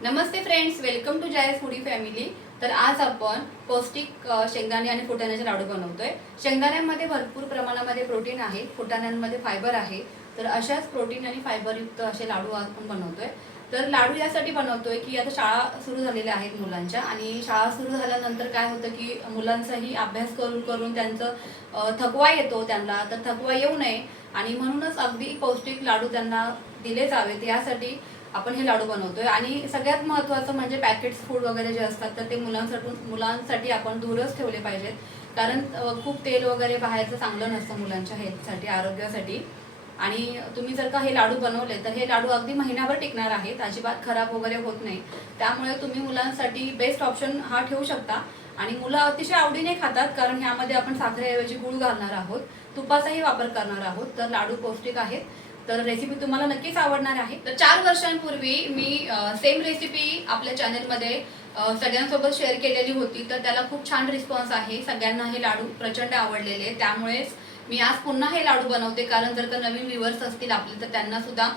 Namaste friends, welcome to जायस foodie family. तर आज आपण पौष्टिक शेंगदाणे आणि फुटाण्याचे लाडू बनवतोय। शेंगदाण्यांमध्ये भरपूर प्रमाणामध्ये प्रोटीन आहे, फुटाण्यांमध्ये फायबर आहे। तर अशाच प्रोटीन आणि फायबर युक्त असे लाडू आपण बनवतोय। तर लाडू यासाठी बनवतोय की आता शाळा सुरू झालेल्या आहेत मुलांच्या, आणि शाळा सुरू झाल्यानंतर काय होतं की मुलांचाही अभ्यास करून करून त्यांचं थकवा येतो त्यांना। तर थकवा येऊ नये आणि म्हणूनच अगदी पौष्टिक लाडू त्यांना दिले जावेत यासाठी आपण हे लाडू बनवतोय। आणि सगळ्यात महत्त्वाचं म्हणजे पॅकेट्स फूड वगैरे जे असतात तर ते मुलांसाठी आपण दूरच ठेवले पाहिजेत, कारण खूप तेल वगैरे बाहेरचं चांगलं नसतं मुलांच्या हेल्थसाठी, आरोग्यासाठी। आणि तुम्ही जर का हे लाडू बनवले तर हे लाडू अगदी महिनाभर टिकणार आहेत, अजिबात खराब वगैरे होत नाही। त्यामुळे तुम्ही मुलांसाठी बेस्ट ऑप्शन हा ठेवू शकता। आणि मुलं अतिशय आवडीने खातात, कारण ह्यामध्ये आपण साखरेऐवजी गूळ घालणार आहोत, तुपाचाही वापर करणार आहोत। तर लाडू पौष्टिक आहेत, तर रेसिपी तुम्हाला नक्कीच आवडणार आहे। तर 4 वर्षांपूर्वी मी सेम रेसिपी आपल्या चॅनलमध्ये सगळ्यांसोबत शेअर केलेली होती, तर त्याला खूप छान रिस्पॉन्स आहे। सगळ्यांना हे लाडू प्रचंड आवडलेले, त्यामुळेच मी आज पुन्हा हे लाडू बनवते। कारण जर का नवीन व्ह्यूअर्स असतील आपले तर त्यांना सुद्धा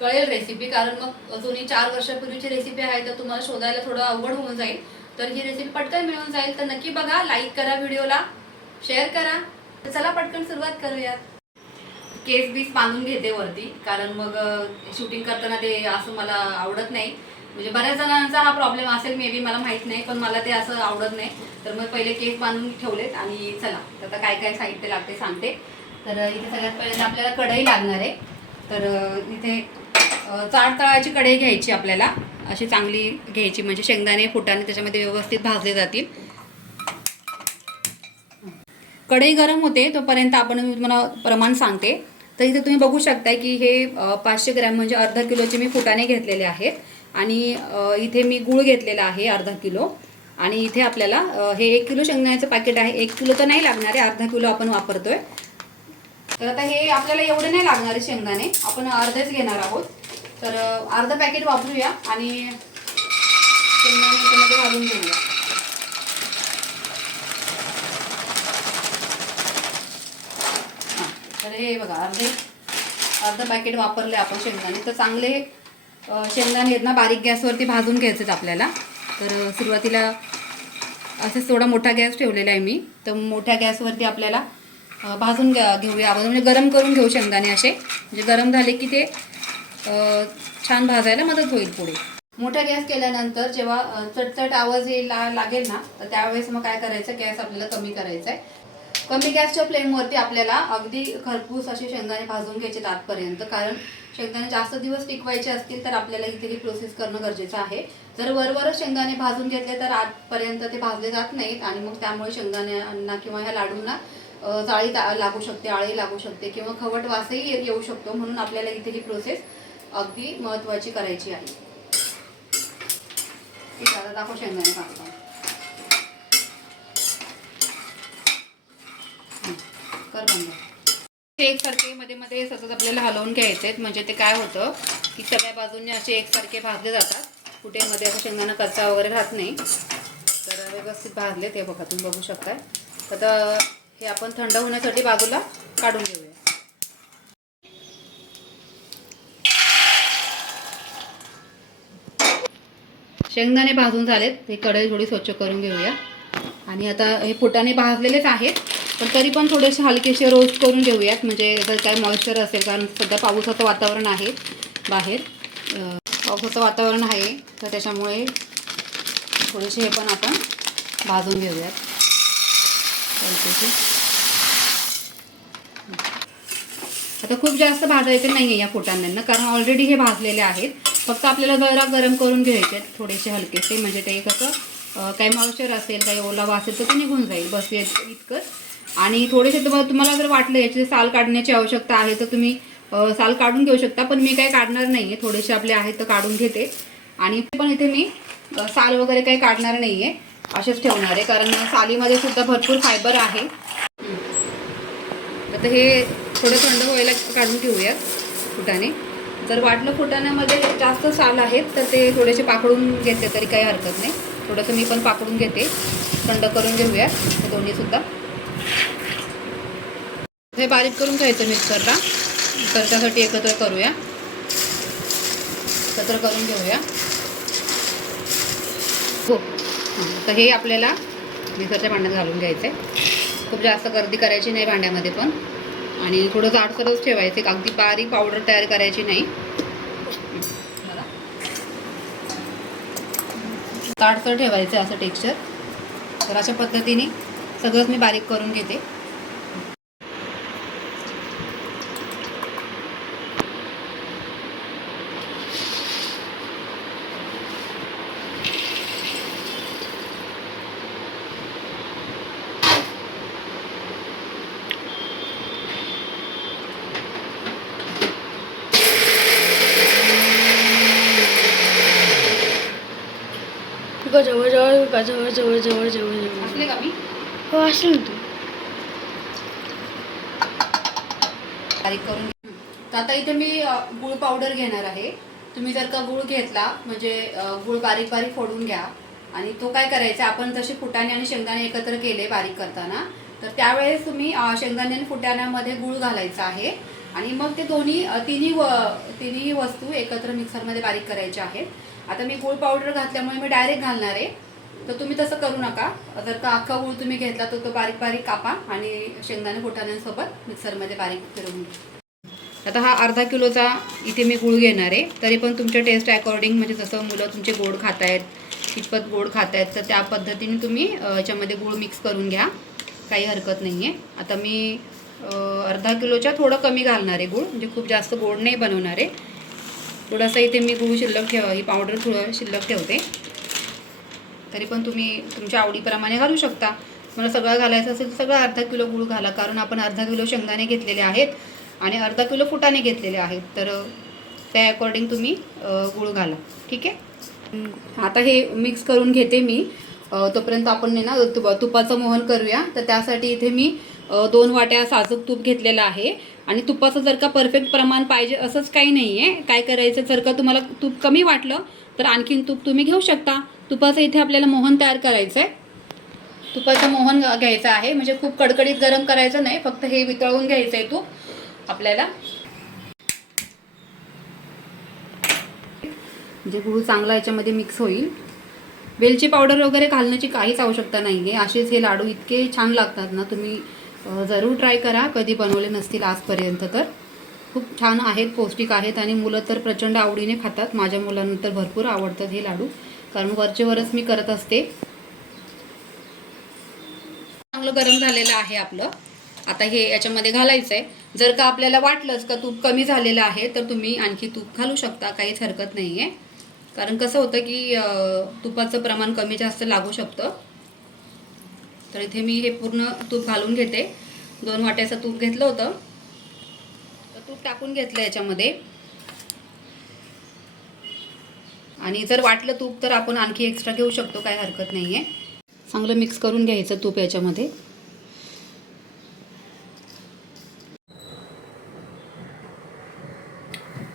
कळेल रेसिपी, कारण मग जुनी 4 वर्षापूर्वीची रेसिपी आहे तर तुम्हाला शोधायला थोडं अवघड होऊन जाईल। तर ही रेसिपी पटकन मिळून जाईल, तर नक्की बघा, लाईक करा, व्हिडिओला शेअर करा। तर चला पटकन सुरुवात करूयात। केस बीस बांधून घेते वरती, कारण मग शूटिंग करताना ते असं मला आवडत नाही। म्हणजे बऱ्याच जणांचा हा प्रॉब्लेम असेल मे बी, मला माहित नाही, पण मला ते असं आवडत नाही। तर मग पहिले केस बांधून ठेवलेत। आणि चला आता काय काय साहित्य लागते सांगते। तर इथे सगळ्यात पहिले आपल्याला कढई लागणार आहे। तर इथे जाड तळाची कढई घ्यायची आपल्याला, अशी चांगली घ्यायची, म्हणजे शेंगदाणे फुटाणे त्याच्यामध्ये व्यवस्थित भाजले जातील। कढई गरम होते तोपर्यंत आपण मी तुम्हाला प्रमाण सांगते। तर इथे तुम्ही बघू शकता की हे 500 ग्रॅम म्हणजे अर्धा किलोचे मी फुटाणे घेतलेले आहेत। आणि इथे मी गूळ घेतलेला आहे अर्धा किलो। आणि इथे आपल्याला हे 1 किलो शेंगदाण्याचं पॅकेट आहे। 1 किलो तर नाही लागणार आहे, अर्धा किलो आपण वापरतोय। तर आता हे आपल्याला एवढे नाही लागणार आहे शेंगदाणे, आपण अर्धेच घेणार आहोत। तर अर्धा पॅकेट वापरूया आणि शेंगदाणे त्यामध्ये घालून घेऊया। तर हे बघा, अर्धा पॅकेट वापरले आपण शेंगदाणे। तर चांगले शेंगदाणे आहेत ना, बारीक गॅसवरती भाजून घ्यायचेत आपल्याला। तर सुरुवातीला असंच थोडा मोठा गॅस ठेवलेला आहे मी, तर मोठ्या गॅसवरती आपल्याला भाजून घेऊया, म्हणजे गरम करून घेऊ शेंगदाणे असे, म्हणजे गरम झाले की ते छान भाजायला मदत होईल पुढे। मोठा गॅस केल्यानंतर जेव्हा चटचट आवाज लागेल ना, तर त्यावेळेस मग काय करायचं, गॅस आपल्याला कमी करायचा आहे। कमी गॅसच्या फ्लेमवरती आपल्याला अगदी खरपूस असे शेंगदाणे भाजून घ्यायचे आतपर्यंत, कारण शेंगदाणे जास्त दिवस टिकवायचे असतील तर आपल्याला इथे ही प्रोसेस करणं गरजेचं आहे। जर वरवरच शेंगदाणे भाजून घेतले तर आतपर्यंत ते भाजले जात नाहीत, आणि मग त्यामुळे शेंगदाण्यांना किंवा ह्या लाडूंना जाळी लागू शकते, आळी लागू शकते, किंवा खवट वासही येऊ शकतो। म्हणून आपल्याला इथे ही प्रोसेस अगदी महत्त्वाची करायची आहे। ठीक आहे, आता दाखव शेंगदाणे भाजताना। कर बंद। एकसारखे मध्ये मध्ये सतत आपल्याला हलवून घ्यायचे आहेत, म्हणजे ते काय होतं की सगळ्या बाजूंनी असे एकसारखे भाजले जातात, कुठे मध्ये असं शेंगदाणा कच्चा वगैरे राहत नाही। तर व्यवस्थित भाजले ते बघा, तुम्ही बघू शकताय। आता हे आपण थंड होण्यासाठी बाजूला काढून घेऊया। शेंगदाणे भाजून झालेत, हे कढई थोडी स्वच्छ करून घेऊया। आणि आता हे फुटाणे भाजलेलेच आहेत, पण तरी पण थोडेसे हलकेसे रोस्ट करून घेऊयात, म्हणजे जर काय मॉइश्चर असेल, कारण सध्या पावसाचं वातावरण आहे बाहेर, पावसाचं वातावरण आहे, तर त्याच्यामुळे थोडेसे हे पण आपण भाजून घेऊयात हलकेसे। आता खूप जास्त भाजायचे नाही आहे या फुटाण्यांना, कारण ऑलरेडी हे भाजलेले आहेत। फक्त आपल्याला जरा गरम करून घ्यायचे आहेत थोडेसे हलकेसे, म्हणजे ते कसं काही मॉइश्चर असेल, काही ओलावा असेल तर ते निघून जाईल, बस इतकंच। आणि थोडेसे तुम्हाला जर वाटलं याची साल काढण्याची आवश्यकता आहे तर तुम्ही साल काढून घेऊ शकता, पण मी काही काढणार नाही आहे, थोडेसे आपले आहेत तर काढून घेते। आणि पण इथे मी साल वगैरे काही काढणार नाही आहे, असेच ठेवणार आहे, कारण सालीमध्ये सुद्धा भरपूर फायबर आहे। आता हे थोडं थंड व्हायला काढून ठेवूयात फुटाणे। जर वाटलं फुटाण्यामध्ये जास्त साल आहेत तर ते थोडेसे पाकडून घेतले तरी काही हरकत नाही, थोडंसं मी पण पाकडून घेते, थंड करून घेऊया हे दोन्हीसुद्धा। हे बारीक करून घ्यायचं मिक्सरला, तर त्यासाठी एकत्र करून घेऊया। हो तर हे आपल्याला मिक्सरच्या भांड्यात घालून घ्यायचं आहे. खूप जास्त गर्दी करायची नाही भांड्यामध्ये पण, आणि थोडं जाडसरच ठेवायचं, अगदी बारीक पावडर तयार करायची नाही. जाडसर ठेवायचं असं टेक्स्चर. तर अशा पद्धतीने सगळंच मी बारीक करून घेते. जवळ जवळ जवळ जवळ जवळ जवळ जवळ असले का मी हो असेल तू बारीक करून. तर आता इथे मी गुळ पावडर घेणार आहे. तुम्ही जर का गुळ घेतला म्हणजे गुळ बारीक बारीक फोडून घ्या. आणि तो काय करायचा, आपण जसे फुटाणे आणि शेंगदाणे एकत्र केले बारीक करताना, तर त्यावेळेस तुम्ही शेंगदाणे आणि फुटाण्यामध्ये गुळ घालायचा आहे. आणि मग ते तिन्ही वस्तू एकत्र मिक्सरमध्ये बारीक करायच्या आहेत. आता मी गुळ पावडर घातल्यामुळे मी डायरेक्ट घालणार आहे. तर तुम्ही तसं करू नका. जर का अख्खा गुळ तुम्ही घेतला तर तो बारीक बारीक कापा आणि शेंगदाणे फुटाण्यांसोबत मिक्सरमध्ये बारीक फिरवून घ्या. आता हा अर्धा किलोचा इथे मी गूळ घेणार आहे. तरी पण तुमच्या टेस्ट अकॉर्डिंग, म्हणजे जसं मुलं तुमचे गोड खात आहेत, कितपत गोड खात आहेत, तर त्या पद्धतीने तुम्ही याच्यामध्ये गूळ मिक्स करून घ्या, काही हरकत नाही आहे. आता मी अर्धा किलोच्या थोडं कमी घालणार आहे गूळ, म्हणजे खूप जास्त गोड नाही बनवणार आहे. थोडासा इथे मी गूळ शिल्लक ही पावडर थोडं शिल्लक ठेवते. तरी पण तुम्ही तुमच्या आवडीप्रमाणे घालू शकता. मला सगळं घालायचं असेल तर सगळं अर्धा किलो गूळ घाला, कारण आपण अर्धा किलो शेंगदाणे घेतलेले आहेत आणि अर्धा किलो फुटाणे घेतलेले आहेत. तर त्या अकॉर्डिंग तुम्ही गूळ घाला, ठीक आहे. आता हे मिक्स करून घेते मी. तोपर्यंत आपण ना तुपाचं मोहन करूया. तर त्यासाठी इथे मी 2 वाट्या साजूक तूप घेतलेलं आहे. आणि तुपाचं जर का परफेक्ट प्रमाण पाहिजे असंच काही नाही आहे. काय करायचं, जर का तुम्हाला तूप कमी वाटलं तर आणखीन तूप तुम्ही घेऊ शकता. तुपाचं इथे आपल्याला मोहन तयार करायचं आहे. तुपाचं मोहन घ्यायचं आहे, म्हणजे खूप कडकडीत गरम करायचं नाही, फक्त हे वितळवून घ्यायचं आहे तूप आपल्याला. म्हणजे गूळ चांगला याच्यामध्ये मिक्स होईल. वेलची पावडर वगैरे घालण्याची काहीच आवश्यकता नाही आहे. असेच हे लाडू इतके छान लागतात ना, तुम्ही जरूर ट्राय करा. कधी बनवले नसतील आजपर्यंत तर. खूप छान आहेत, पौष्टिक आहेत आणि मुलं तर प्रचंड आवडीने खातात. माझ्या मुलांना तर भरपूर आवडतात हे लाडू, कारण वरचेवरच मी करत असते. चांगलं गरम झालेलं आहे आपलं. आता हे याच्यामध्ये घालायचं आहे. जर का आपल्याला वाटलंच का तूप कमी झालेलं आहे तर तुम्ही आणखी तूप घालू शकता, काहीच हरकत नाही आहे. कारण कसं होतं की तुपाचं प्रमाण कमी जास्त लागू शकतं. तर इथे मी हे पूर्ण तूप घालून घेते. 2 वाट्याचं तूप घेतलं होतं, तर तूप टाकून घेतलं याच्यामध्ये. आणि जर वाटलं तूप तर आपण आणखी एक्स्ट्रा घेऊ शकतो, काही हरकत नाही आहे. चांगलं मिक्स करून घ्यायचं तूप याच्यामध्ये.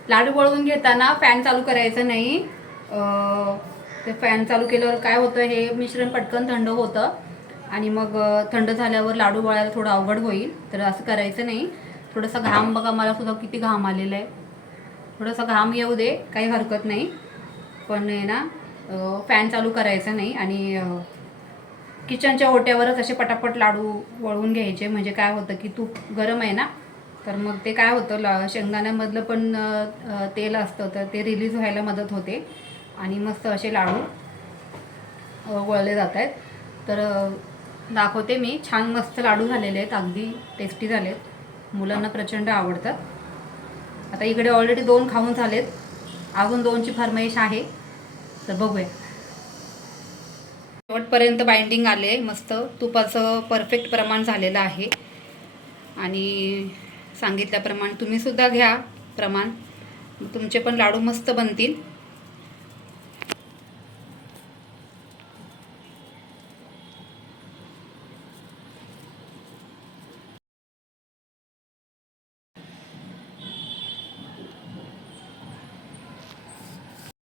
लाडू वळवून घेताना फॅन चालू करायचं नाही. ते फॅन चालू केल्यावर काय होतं, हे मिश्रण पटकन थंड होतं आणि मग थंड झाल्यावर लाडू वळायला थोडं अवघड होईल. तर असं करायचं नाही. थोडासा घाम, बघा मला सुद्धा किती घाम आलेला आहे. थोडासा घाम येऊ दे, काही हरकत नाही. पण आहे ना, फॅन चालू करायचा नाही. आणि किचनच्या ओट्यावरच असे पटापट लाडू वळवून घ्यायचे. म्हणजे काय होतं की तूप गरम आहे ना, तर मग ते काय होतं, शेंगदाण्यामधलं पण तेल असतं तर ते रिलीज व्हायला मदत होते आणि मस्त असे लाडू वळले जात आहेत. तर दाखवते मी. छान मस्त लाडू झालेले आहेत, अगदी टेस्टी झालेत, मुलांना प्रचंड आवडतात. आता इकडे ऑलरेडी 2 खाऊन झालेत, अजून 2ची फरमाईश आहे. तर बघूया. शेवटपर्यंत बाइंडिंग आले, मस्त तुपाचं परफेक्ट प्रमाण झालेलं आहे. आणि सांगितल्याप्रमाणे तुम्हीसुद्धा घ्या प्रमाण, तुमचे पण लाडू मस्त बनतील.